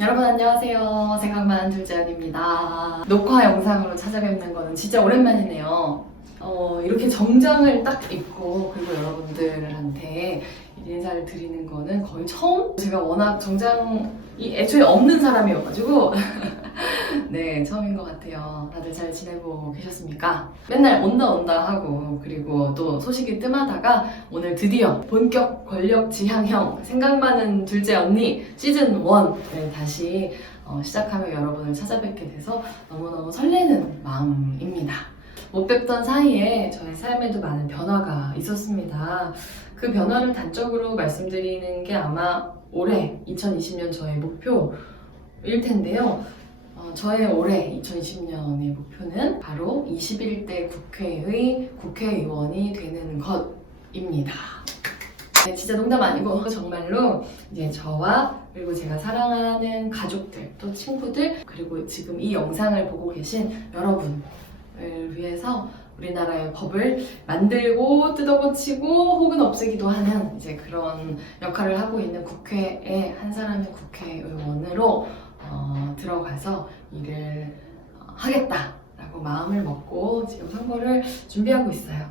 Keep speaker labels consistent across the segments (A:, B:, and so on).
A: 여러분 안녕하세요. 생각만 둘째언입니다. 녹화 영상으로 찾아뵙는 거는 진짜 오랜만이네요. 어, 이렇게 정장을 딱 입고 그리고 여러분들한테 인사를 드리는 거는 거의 처음? 제가 워낙 정장이 애초에 없는 사람이어가지고 네 처음인 것 같아요. 다들 잘 지내고 계셨습니까? 맨날 온다 온다 하고 그리고 또 소식이 뜸하다가 오늘 드디어 본격 권력 지향형 생각 많은 둘째 언니 시즌 1을 다시 어, 시작하며 여러분을 찾아뵙게 돼서 너무너무 설레는 마음입니다. 못 뵙던 사이에 저의 삶에도 많은 변화가 있었습니다. 그 변화를 단적으로 말씀드리는 게 아마 올해 2020년 저의 목표일 텐데요. 어, 저의 올해 2020년의 목표는 바로 21대 국회의 국회의원이 되는 것입니다. 네, 진짜 농담 아니고 정말로 이제 저와 그리고 제가 사랑하는 가족들 또 친구들 그리고 지금 이 영상을 보고 계신 여러분을 위해서 우리나라의 법을 만들고 뜯어고치고 혹은 없애기도 하는 이제 그런 역할을 하고 있는 국회의 한 사람의 국회의원으로 어, 들어가서 일을 어, 하겠다라고 마음을 먹고 지금 선거를 준비하고 있어요.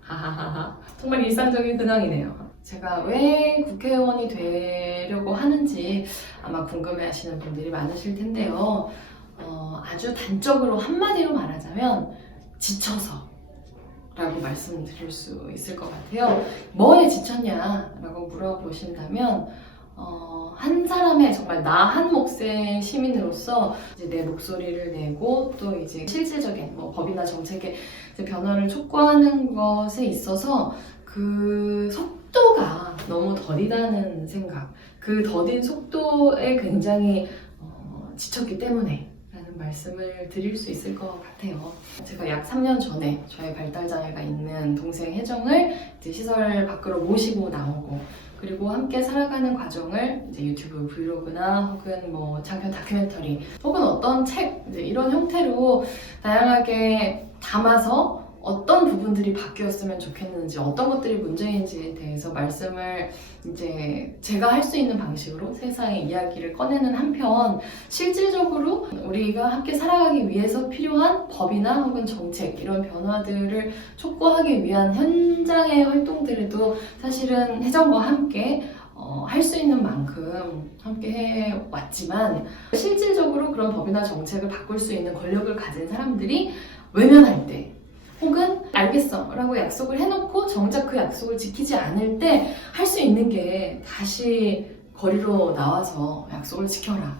A: 하하하하. 정말 일상적인 근황이네요. 제가 왜 국회의원이 되려고 하는지 아마 궁금해 하시는 분들이 많으실 텐데요. 어, 아주 단적으로 한마디로 말하자면 지쳐서 라고 말씀드릴 수 있을 것 같아요. 뭐에 지쳤냐 라고 물어보신다면 어, 한 사람의 정말 나 한 몫의 시민으로서 이제 내 목소리를 내고 또 이제 실질적인 뭐 법이나 정책의 변화를 촉구하는 것에 있어서 그 속도가 너무 더디다는 생각, 그 더딘 속도에 굉장히 어, 지쳤기 때문에 말씀을 드릴 수 있을 것 같아요. 제가 약 3년 전에 저의 발달 장애가 있는 동생 혜정을 시설 밖으로 모시고 나오고 그리고 함께 살아가는 과정을 이제 유튜브 브이로그나 혹은 뭐 장편 다큐멘터리 혹은 어떤 책 이런 형태로 다양하게 담아서 어떤 부분들이 바뀌었으면 좋겠는지 어떤 것들이 문제인지에 대해서 말씀을 이제 제가 할 수 있는 방식으로 세상의 이야기를 꺼내는 한편 실질적으로 우리가 함께 살아가기 위해서 필요한 법이나 혹은 정책 이런 변화들을 촉구하기 위한 현장의 활동들에도 사실은 혜정과 함께 어, 할 수 있는 만큼 함께 해왔지만 실질적으로 그런 법이나 정책을 바꿀 수 있는 권력을 가진 사람들이 외면할 때 라고 약속을 해놓고 정작 그 약속을 지키지 않을 때 할 수 있는 게 다시 거리로 나와서 약속을 지켜라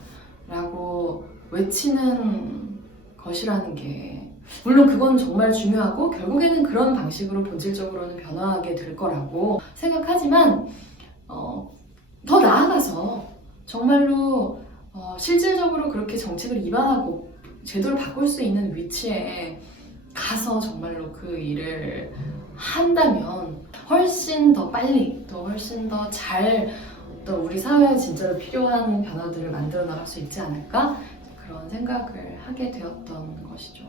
A: 라고 외치는 것이라는 게 물론 그건 정말 중요하고 결국에는 그런 방식으로 본질적으로는 변화하게 될 거라고 생각하지만 어, 더 나아가서 정말로 어, 실질적으로 그렇게 정책을 위반하고 제도를 바꿀 수 있는 위치에 가서 정말로 그 일을 한다면 훨씬 더 빨리 또 훨씬 더잘 어떤 우리 사회에 진짜로 필요한 변화들을 만들어 나갈 수 있지 않을까 그런 생각을 하게 되었던 것이죠.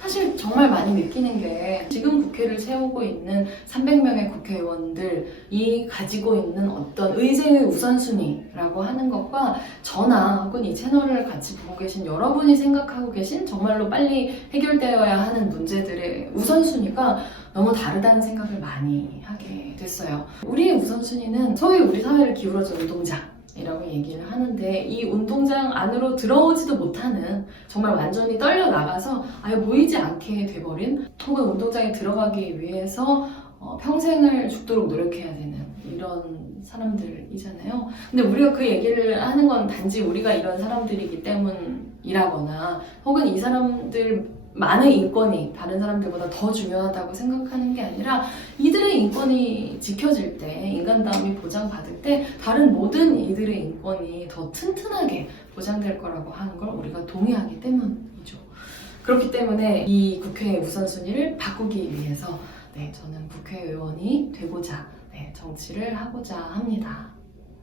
A: 사실 정말 많이 느끼는 게 지금 국회를 세우고 있는 300명의 국회의원들이 가지고 있는 어떤 의제의 우선순위라고 하는 것과 저나 혹은 이 채널을 같이 보고 계신 여러분이 생각하고 계신 정말로 빨리 해결되어야 하는 문제들의 우선순위가 너무 다르다는 생각을 많이 하게 됐어요. 우리의 우선순위는 소위 우리 사회를 기울어준 운동장. 이라고 얘기를 하는데 이 운동장 안으로 들어오지도 못하는 정말 완전히 떨려 나가서 아예 보이지 않게 돼버린 혹은 운동장에 들어가기 위해서 어, 평생을 죽도록 노력해야 되는 이런 사람들이잖아요. 근데 우리가 그 얘기를 하는 건 단지 우리가 이런 사람들이기 때문이라거나 혹은 이 사람들 많은 인권이 다른 사람들보다 더 중요하다고 생각하는 게 아니라 이들의 인권이 지켜질 때 인간다움이 보장받을 때 다른 모든 이들의 인권이 더 튼튼하게 보장될 거라고 하는 걸 우리가 동의하기 때문이죠. 그렇기 때문에 이 국회의 우선순위를 바꾸기 위해서 네, 저는 국회의원이 되고자 네, 정치를 하고자 합니다.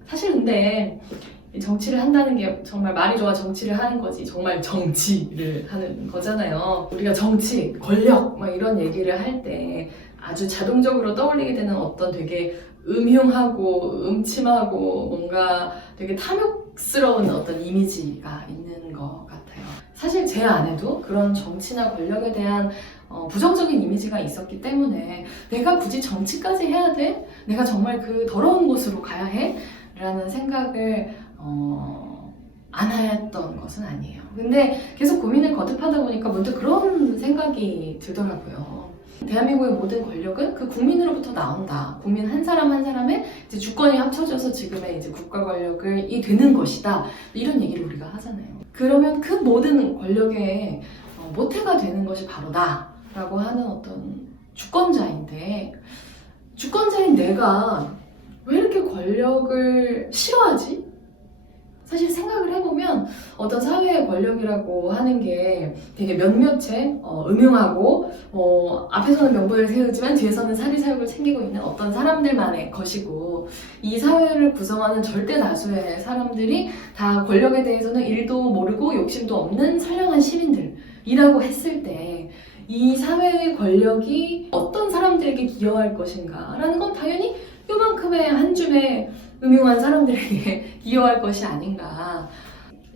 A: 사실 근데 이 정치를 한다는 게 정말 말이 좋아 정치를 하는 거지 정말 정치를 하는 거잖아요. 우리가 정치, 권력 막 이런 얘기를 할 때 아주 자동적으로 떠올리게 되는 어떤 되게 음흉하고 음침하고 뭔가 되게 탐욕 족스러운 어떤 이미지가 있는 것 같아요. 사실 제 안에도 그런 정치나 권력에 대한 어, 부정적인 이미지가 있었기 때문에 내가 굳이 정치까지 해야 돼? 내가 정말 그 더러운 곳으로 가야 해? 라는 생각을 어, 안 했던 것은 아니에요. 근데 계속 고민을 거듭하다 보니까 문득 그런 생각이 들더라고요. 대한민국의 모든 권력은 그 국민으로부터 나온다. 국민 한 사람 한 사람의 이제 주권이 합쳐져서 지금의 이제 국가 권력을 이 되는 것이다. 이런 얘기를 우리가 하잖아요. 그러면 그 모든 권력의 어, 모태가 되는 것이 바로다라고 하는 어떤 주권자인데 주권자인 내가 왜 이렇게 권력을 싫어하지? 사실 생각을 해보면 어떤 사회의 권력이라고 하는 게 되게 몇몇의 어, 음흉하고 어, 앞에서는 명분을 세우지만 뒤에서는 사리사욕을 챙기고 있는 어떤 사람들만의 것이고 이 사회를 구성하는 절대 다수의 사람들이 다 권력에 대해서는 일도 모르고 욕심도 없는 선량한 시민들이라고 했을 때 이 사회의 권력이 어떤 사람들에게 기여할 것인가라는 건 당연히 요만큼의 한 줌의 음흉한 사람들에게 기여할 것이 아닌가.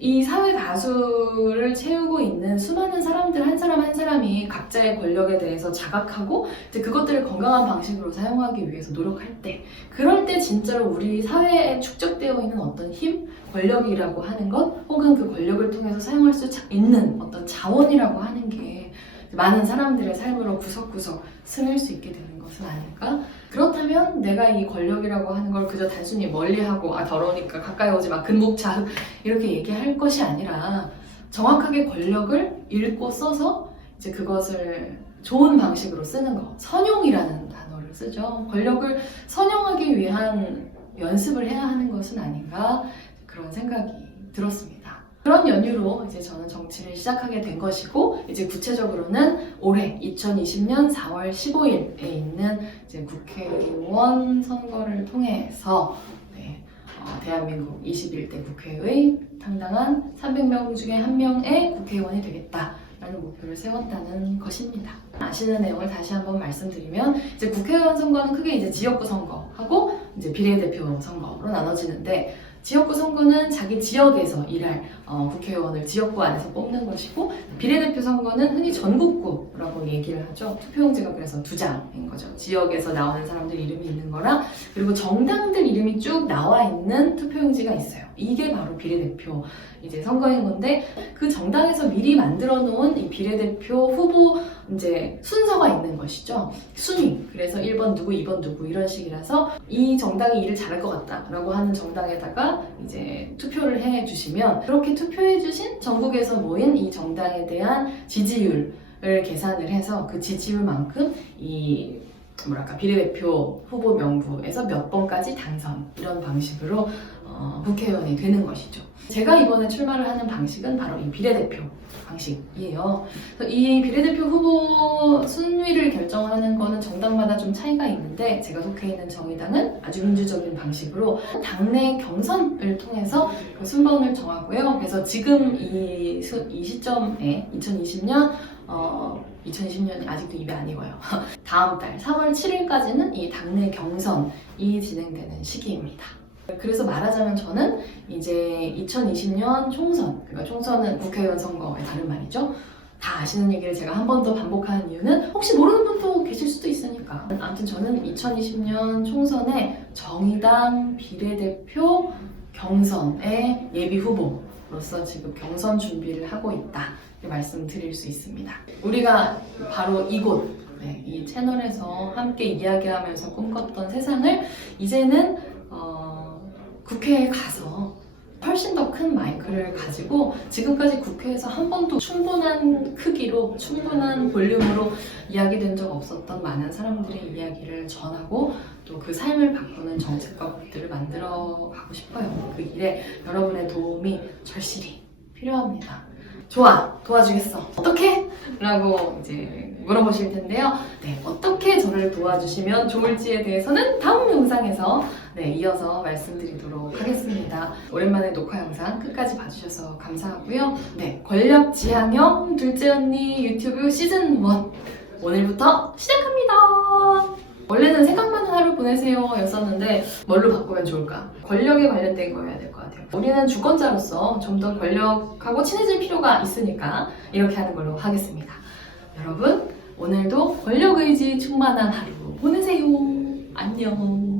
A: 이 사회 다수를 채우고 있는 수많은 사람들 한 사람 한 사람이 각자의 권력에 대해서 자각하고 이제 그것들을 건강한 방식으로 사용하기 위해서 노력할 때 그럴 때 진짜로 우리 사회에 축적되어 있는 어떤 힘, 권력이라고 하는 것 혹은 그 권력을 통해서 사용할 수 있는 어떤 자원이라고 하는 게 많은 사람들의 삶으로 구석구석 스밀 수 있게 되는 것은 아닐까? 그렇다면 내가 이 권력이라고 하는 걸 그저 단순히 멀리하고 아 더러우니까 가까이 오지 마 근묵자 이렇게 얘기할 것이 아니라 정확하게 권력을 읽고 써서 이제 그것을 좋은 방식으로 쓰는 거 선용이라는 단어를 쓰죠 권력을 선용하기 위한 연습을 해야 하는 것은 아닌가 그런 생각이 들었습니다. 그런 연유로 이제 저는 정치를 시작하게 된 것이고 이제 구체적으로는 올해 2020년 4월 15일에 있는 이제 국회의원 선거를 통해서 네, 어, 대한민국 21대 국회의 당당한 300명 중에 한 명의 국회의원이 되겠다 라는 목표를 세웠다는 것입니다. 아시는 내용을 다시 한번 말씀드리면 이제 국회의원 선거는 크게 이제 지역구 선거하고 이제 비례대표 선거로 나눠지는데 지역구 선거는 자기 지역에서 일할 어, 국회의원을 지역구 안에서 뽑는 것이고 비례대표 선거는 흔히 전국구라고 얘기를 하죠. 투표용지가 그래서 두 장인 거죠. 지역에서 나오는 사람들 이름이 있는 거랑 그리고 정당들 이름이 쭉 나와 있는 투표용지가 있어요. 이게 바로 비례대표 이제 선거인 건데 그 정당에서 미리 만들어 놓은 이 비례대표 후보 이제 순서가 있는 것이죠. 순위. 그래서 1번 누구, 2번 누구 이런 식이라서 이 정당이 일을 잘할 것 같다라고 하는 정당에다가 이제 투표를 해 주시면 그렇게 투표해 주신 전국에서 모인 이 정당에 대한 지지율을 계산을 해서 그 지지율만큼 이 뭐랄까 비례대표 후보 명부에서 몇 번까지 당선 이런 방식으로 어, 국회의원이 되는 것이죠. 제가 이번에 출마를 하는 방식은 바로 이 비례대표 방식이에요. 이 비례대표 후보 순위를 결정하는 거는 정당마다 좀 차이가 있는데 제가 속해 있는 정의당은 아주 민주적인 방식으로 당내 경선을 통해서 그 순번을 정하고요. 그래서 지금 이, 수- 이 시점에 2020년 어, 2020년이 아직도 입에 안 익어요. 다음 달 3월 7일까지는 이 당내 경선이 진행되는 시기입니다. 그래서 말하자면 저는 이제 2020년 총선, 그러니까 총선은 국회의원 선거의 다른 말이죠. 다 아시는 얘기를 제가 한 번 더 반복하는 이유는 혹시 모르는 분도 계실 수도 있으니까. 아무튼 저는 2020년 총선에 정의당 비례대표 경선의 예비 후보로서 지금 경선 준비를 하고 있다. 이렇게 말씀드릴 수 있습니다. 우리가 바로 이곳, 네, 이 채널에서 함께 이야기하면서 꿈꿨던 세상을 이제는 어, 국회에 가서 훨씬 더 큰 마이크를 가지고 지금까지 국회에서 한 번도 충분한 크기로 충분한 볼륨으로 이야기된 적 없었던 많은 사람들의 이야기를 전하고 또 그 삶을 바꾸는 정책법들을 만들어 가고 싶어요. 그 일에 여러분의 도움이 절실히 필요합니다. 좋아, 도와주겠어. 어떻게? 라고 이제 물어보실 텐데요. 네, 어떻게 저를 도와주시면 좋을지에 대해서는 다음 영상에서 네, 이어서 말씀드리도록 하겠습니다. 오랜만에 녹화 영상 끝까지 봐주셔서 감사하고요. 네, 권력 지향형 둘째 언니 유튜브 시즌 1 오늘부터 시작합니다. 원래는 생각만은 하루 보내세요 였었는데 뭘로 바꾸면 좋을까? 권력에 관련된 거여야 될 것 같아요. 우리는 주권자로서 좀 더 권력하고 친해질 필요가 있으니까 이렇게 하는 걸로 하겠습니다. 여러분 오늘도 권력의지 충만한 하루 보내세요. 안녕.